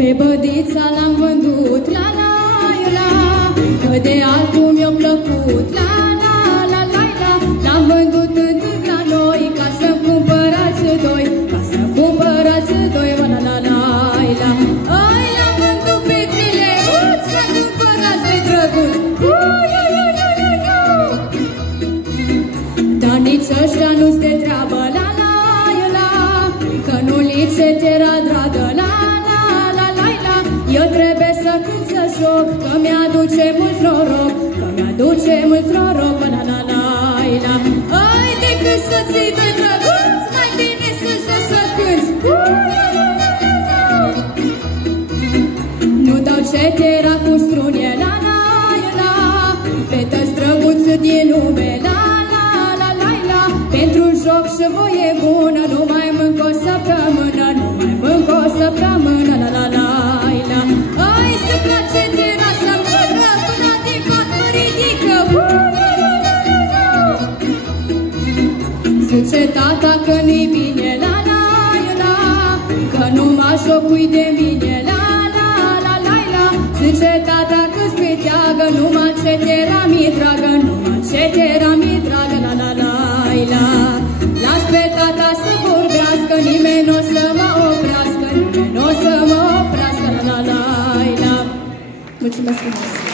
Pe bădița l-am vândut, la la la, că de altul mi-a plăcut, la la la la la. L-am vândut în târg la noi, ca să-mi cumpărați doi, ca să-mi cumpărați doi, la la la la. Ai, l-am vândut pe trileuț, să-mi cumpărați de drăguț, dar nici ăștia nu-s de treabă, la la la, că nu lipsește era dragă, la la la la la. Eu trebuie să cânt să joc, că mi-aduce mult noroc, că mi-aduce mult noroc, la la la la. Ai, decât să ții de drăguț, mai bine să joci să cânti, nu dau cetera cu strune, la la la, pe toți drăguți din lume, la la la la la. Pentru joc și voie bună, nu mai mânc o săptămână, nu mai mânc o săptămână, la la la la. Ai, să place terasa, mână, până din pat mă ridică, zice tata că nu-i bine, la la la, că nu mă jocui de mine, la la la la la. Zice tata că-ți peteagă, numai ce te-era mi dragă, numai ce te-era mi dragă, la la la la. Las pe tata să vorbească, nimeni n-o să mă oprească, nimeni n-o să mă oprească, la la la la. Mulțumesc frumos!